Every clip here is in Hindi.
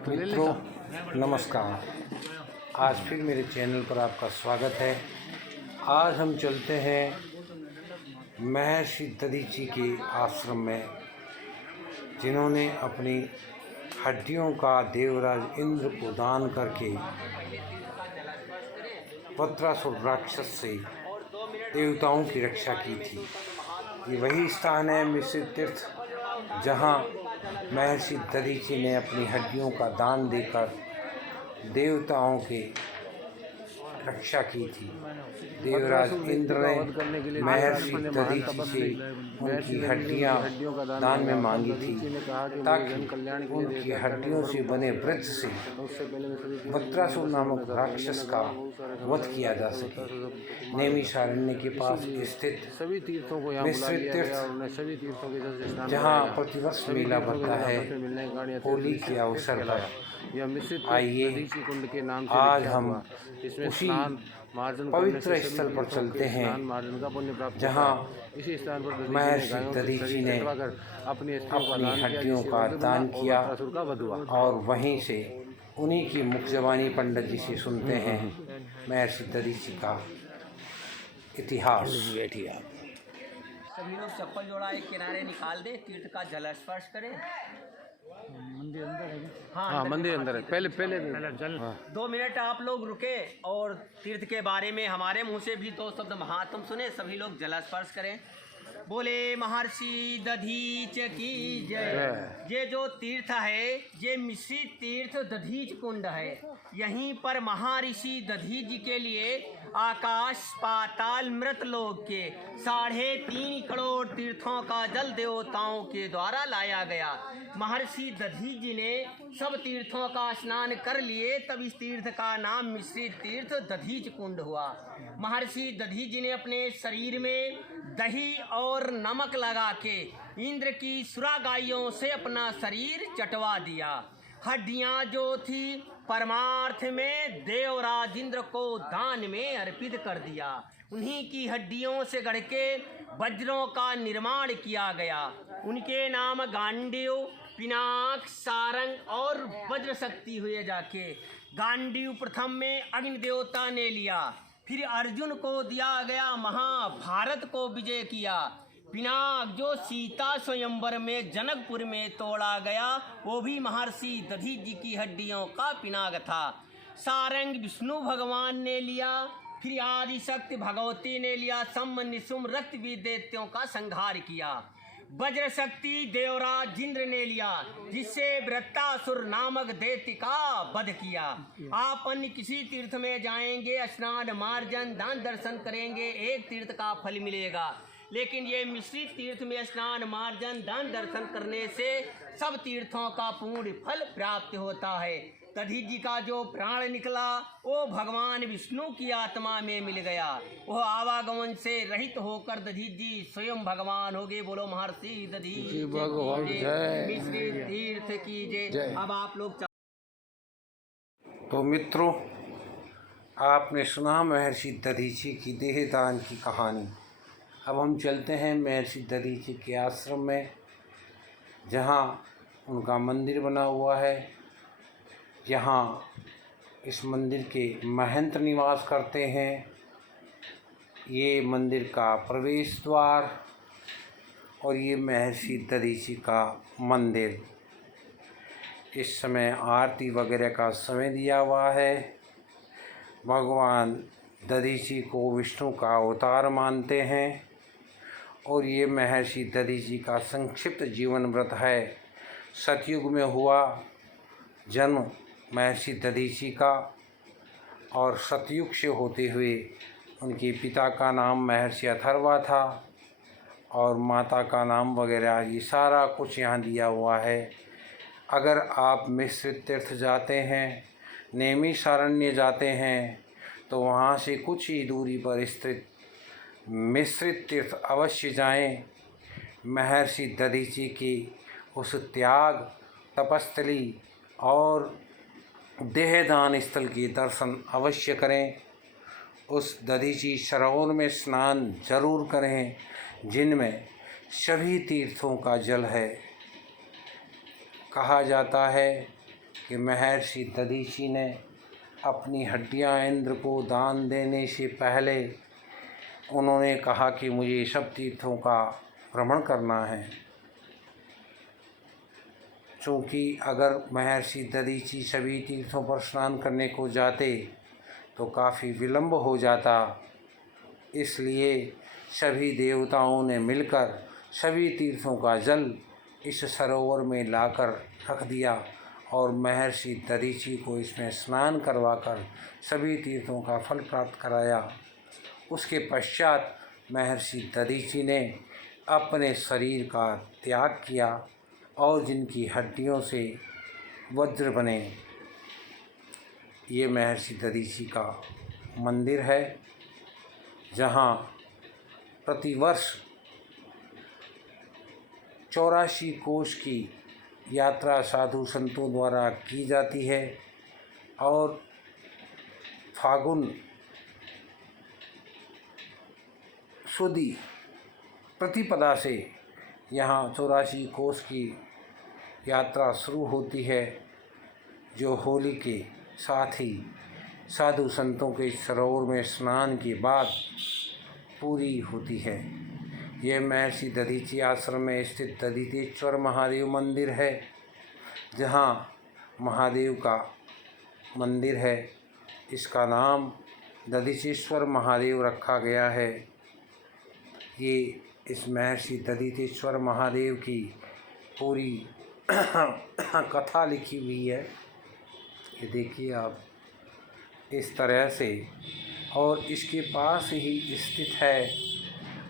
मित्रों नमस्कार। आज फिर मेरे चैनल पर आपका स्वागत है। आज हम चलते हैं महर्षि दधीची के आश्रम में, जिन्होंने अपनी हड्डियों का देवराज इंद्र को दान करके वज्रासुर राक्षस से देवताओं की रक्षा की थी। ये वही स्थान है मिश्रित तीर्थ, जहाँ महर्षि दधीची ने अपनी हड्डियों का दान देकर देवताओं की रक्षा की थी। देवराज इंद्र ने महर्षि दधीची से उनकी हड्डियां दान में मांगी थी, ताकि उनकी हड्डियों से बने वृक्ष से वज्रासुर नामक राक्षस का वध किया जा सके। नैमिषारण्य के पास स्थित मिश्रित तीर्थ, जहाँ प्रतिवर्ष मेला भरता है, होली के अवसर पर आइए आज हम उसी पवित्र स्थल पर चलते हैं, जहाँ महर्षि दधीची ने अपनी हड्डियों का दान किया, और वहीं से उन्हीं की मुख जबानी पंडित जी से सुनते हैं महर्षि दधीची का इतिहास। सभी लोग चप्पल जोड़ा एक किनारे निकाल दे, तीर्थ का जल स्पर्श करें। मंदिर अंदर है क्या? हाँ, मंदिर अंदर है। पहले जल 2 मिनट आप लोग रुके और तीर्थ के बारे में हमारे मुंह से भी 2 शब्द महात्म सुने। सभी लोग जल स्पर्श करें। बोले महर्षि दधीच की जय। ये जो तीर्थ है ये मिश्रित तीर्थ दधीच कुंड है। यहीं पर महर्षि दधीच जी के लिए आकाश पाताल मृत लोक के 3.5 करोड़ तीर्थों का जल देवताओं के द्वारा लाया गया। महर्षि दधीच जी ने सब तीर्थों का स्नान कर लिए, तब इस तीर्थ का नाम मिश्रित तीर्थ दधीच कुंड हुआ। महर्षि दधीच जी ने अपने शरीर में दही और नमक लगा के इंद्र की सुरागाइयों से अपना शरीर चटवा दिया। हड्डियां जो थी परमार्थ में देवराज इंद्र को दान में अर्पित कर दिया। उन्हीं की हड्डियों से गढ़ के वज्रों का निर्माण किया गया। उनके नाम गांडीव, पिनाक, सारंग और वज्र शक्ति हुए जाके। गांडीव प्रथम में अग्नि देवता ने लिया, फिर अर्जुन को दिया गया, महाभारत को विजय किया। पिनाक जो सीता स्वयंवर में जनकपुर में तोड़ा गया, वो भी महर्षि दधीच जी की हड्डियों का पिनाक था। सारंग विष्णु भगवान ने लिया, फिर आदि शक्ति भगवती ने लिया। सम निशुम रक्त दैत्यों का संहार किया। वज्र शक्ति देवराज इंद्र ने लिया, जिससे वृत्तासुर नामक दैत्य का वध किया। आप अन्य किसी तीर्थ में जाएंगे, स्नान मार्जन दान दर्शन करेंगे, एक तीर्थ का फल मिलेगा, लेकिन ये मिश्रित तीर्थ में स्नान मार्जन दान दर्शन करने से सब तीर्थों का पूर्ण फल प्राप्त होता है। दधीच जी का जो प्राण निकला वो भगवान विष्णु की आत्मा में मिल गया। वो आवागमन से रहित होकर दधीच जी स्वयं भगवान हो गए। बोलो महर्षि दधीच मिश्रित तीर्थ की जय। अब आप लोग तो मित्रों, आपने सुना महर्षि दधीची की देहदान की कहानी। अब हम चलते हैं महर्षि दधीची के आश्रम में, जहाँ उनका मंदिर बना हुआ है। यहाँ इस मंदिर के महंत निवास करते हैं। ये मंदिर का प्रवेश द्वार और ये महर्षि दधीची का मंदिर। इस समय आरती वगैरह का समय दिया हुआ है। भगवान दधीची को विष्णु का अवतार मानते हैं, और ये महर्षि दधीची का संक्षिप्त जीवन व्रत है। सतयुग में हुआ जन्म महर्षि दधीची का, और सतयुग से होते हुए उनके पिता का नाम महर्षि अथर्वा था, और माता का नाम वगैरह ये सारा कुछ यहाँ दिया हुआ है। अगर आप मिश्रित तीर्थ जाते हैं, नैमिषारण्य जाते हैं, तो वहाँ से कुछ ही दूरी पर स्थित मिश्रित तीर्थ अवश्य जाएं। महर्षि दधीची की उस त्याग, तपस्थली और देहदान स्थल के दर्शन अवश्य करें। उस दधीची सरोवर में स्नान जरूर करें, जिनमें सभी तीर्थों का जल है। कहा जाता है कि महर्षि दधीची ने अपनी हड्डियां इंद्र को दान देने से पहले उन्होंने कहा कि मुझे सब तीर्थों का भ्रमण करना है। चूँकि अगर महर्षि दधीची सभी तीर्थों पर स्नान करने को जाते तो काफ़ी विलंब हो जाता, इसलिए सभी देवताओं ने मिलकर सभी तीर्थों का जल इस सरोवर में लाकर रख दिया और महर्षि दधीची को इसमें स्नान करवाकर सभी तीर्थों का फल प्राप्त कराया। उसके पश्चात महर्षि दधीची ने अपने शरीर का त्याग किया और जिनकी हड्डियों से वज्र बने, ये महर्षि दधीची का मंदिर है, जहाँ प्रतिवर्ष 84 कोष की यात्रा साधु संतों द्वारा की जाती है और फागुन सुदी प्रतिपदा से यहाँ 84 कोष की यात्रा शुरू होती है, जो होली के साथ ही साधु संतों के सरोवर में स्नान के बाद पूरी होती है। यह महर्षि दधीची आश्रम में स्थित दधितेश्वर महादेव मंदिर है, जहाँ महादेव का मंदिर है। इसका नाम दधिचेश्वर महादेव रखा गया है। ये इस महर्षि दधिचेश्वर महादेव की पूरी कथा लिखी हुई है। ये देखिए आप इस तरह से, और इसके पास ही स्थित है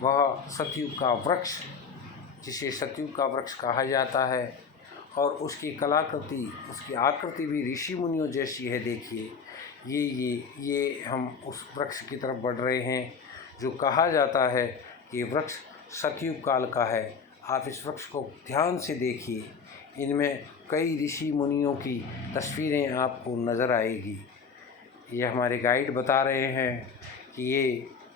वह सतयुग का वृक्ष, जिसे सतयुग का वृक्ष कहा जाता है, और उसकी कलाकृति, उसकी आकृति भी ऋषि मुनियों जैसी है। देखिए ये हम उस वृक्ष की तरफ बढ़ रहे हैं, जो कहा जाता है कि वृक्ष सतयुग काल का है। आप इस वृक्ष को ध्यान से देखिए, इनमें कई ऋषि मुनियों की तस्वीरें आपको नज़र आएगी। ये हमारे गाइड बता रहे हैं कि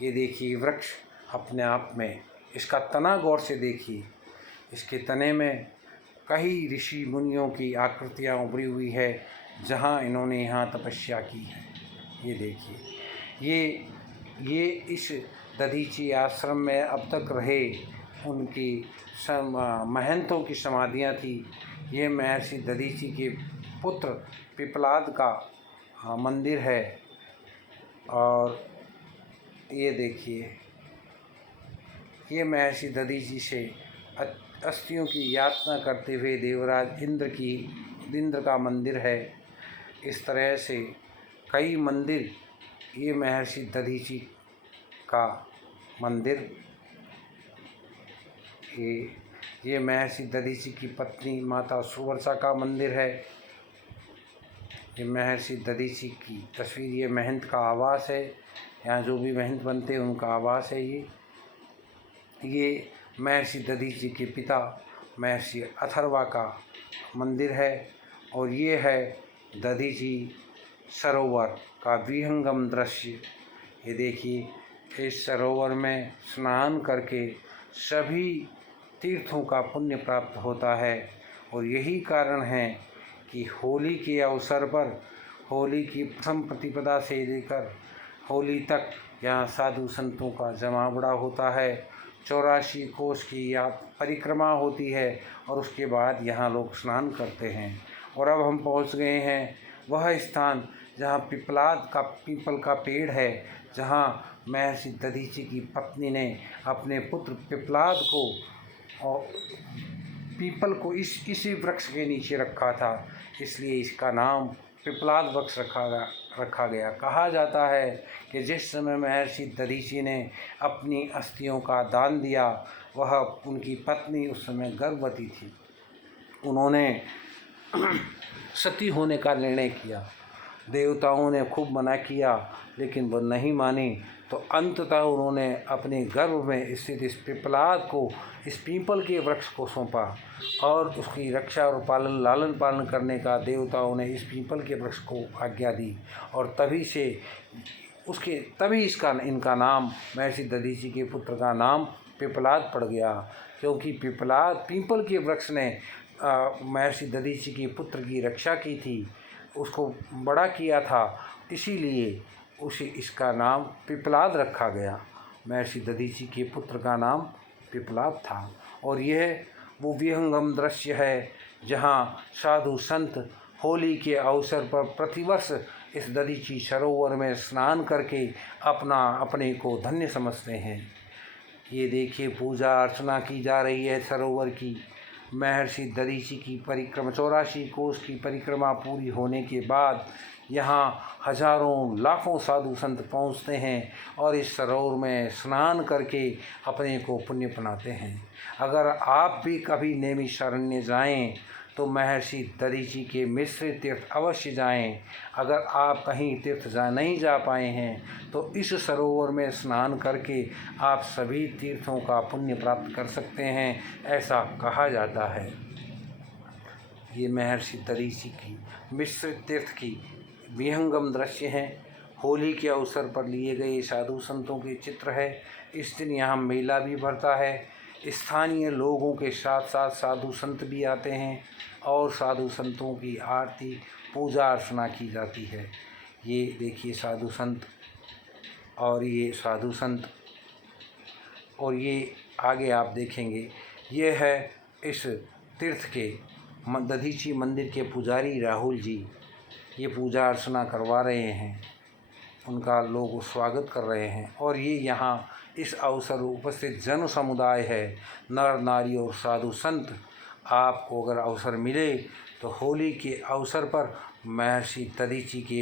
ये देखिए वृक्ष अपने आप में, इसका तना गौर से देखिए, इसके तने में कई ऋषि मुनियों की आकृतियाँ उभरी हुई है, जहाँ इन्होंने यहाँ तपस्या की है। ये देखिए, ये इस दधीची आश्रम में अब तक रहे उनकी महंतों की समाधियाँ थी। ये महर्षि दधीची के पुत्र पिपलाद का मंदिर है। और ये देखिए, ये महर्षि दधीची से अस्थियों की यातना करते हुए देवराज इंद्र का मंदिर है। इस तरह से कई मंदिर, ये महर्षि दधीची का मंदिर, ये महर्षि दधीची की पत्नी माता सुवर्षा का मंदिर है। ये महर्षि दधीची की तस्वीर, ये महंत का आवास है। यहाँ जो भी महंत बनते हैं उनका आवास है। ये महर्षि दधीची के पिता महर्षि अथर्वा का मंदिर है। और ये है दधीची सरोवर का विहंगम दृश्य। ये देखिए, इस सरोवर में स्नान करके सभी तीर्थों का पुण्य प्राप्त होता है। और यही कारण है कि होली के अवसर पर, होली की प्रथम प्रतिपदा से लेकर होली तक यहाँ साधु संतों का जमावड़ा होता है। 84 कोष की परिक्रमा होती है और उसके बाद यहाँ लोग स्नान करते हैं। और अब हम पहुँच गए हैं वह स्थान जहाँ पीपल का पेड़ है, जहाँ महर्षि दधीची की पत्नी ने अपने पुत्र पिपलाद को और पीपल को इसी वृक्ष के नीचे रखा था, इसलिए इसका नाम पिपलाद वृक्ष रखा गया। कहा जाता है कि जिस समय महर्षि दधीची ने अपनी अस्थियों का दान दिया, वह उनकी पत्नी उस समय गर्भवती थी। उन्होंने सती होने का निर्णय किया। देवताओं ने खूब मना किया, लेकिन वह नहीं मानी। तो अंततः उन्होंने अपने गर्भ में स्थित इस पिपलाद को, इस पीपल के वृक्ष को सौंपा और उसकी रक्षा और लालन पालन करने का देवताओं ने इस पीपल के वृक्ष को आज्ञा दी। और तभी इनका नाम, महर्षि दधीची के पुत्र का नाम पिपलाद पड़ गया, क्योंकि पीपल के वृक्ष ने महर्षि दधीचि के पुत्र की रक्षा की थी, उसको बड़ा किया था, इसीलिए उसे इसका नाम पिप्पलाद रखा गया। महर्षि दधीचि के पुत्र का नाम पिप्पलाद था। और यह वो विहंगम दृश्य है जहाँ साधु संत होली के अवसर पर प्रतिवर्ष इस दधीचि सरोवर में स्नान करके अपने को धन्य समझते हैं। ये देखिए पूजा अर्चना की जा रही है सरोवर की। महर्षि दधीचि की परिक्रमा 84 कोस की परिक्रमा पूरी होने के बाद यहाँ हजारों लाखों साधु संत पहुँचते हैं और इस सरोवर में स्नान करके अपने को पुण्य बनाते हैं। अगर आप भी कभी नैमिषारण्य जाएं तो महर्षि दधीचि के मिश्रित तीर्थ अवश्य जाएं। अगर आप कहीं तीर्थ नहीं जा पाए हैं तो इस सरोवर में स्नान करके आप सभी तीर्थों का पुण्य प्राप्त कर सकते हैं, ऐसा कहा जाता है। ये महर्षि दधीचि की मिश्रित तीर्थ की विहंगम दृश्य हैं। होली के अवसर पर लिए गए साधु संतों के चित्र है। इस दिन यहाँ मेला भी भरता है। स्थानीय लोगों के साथ साथ साधु संत भी आते हैं और साधु संतों की आरती पूजा अर्चना की जाती है। ये देखिए साधु संत और ये साधु संत, और ये आगे आप देखेंगे ये है इस तीर्थ के दधीचि मंदिर के पुजारी राहुल जी। ये पूजा अर्चना करवा रहे हैं, उनका लोग स्वागत कर रहे हैं। और ये यहाँ इस अवसर उपस्थित जन समुदाय है, नर नारी और साधु संत। आपको अगर अवसर मिले तो होली के अवसर पर महर्षि दधीचि के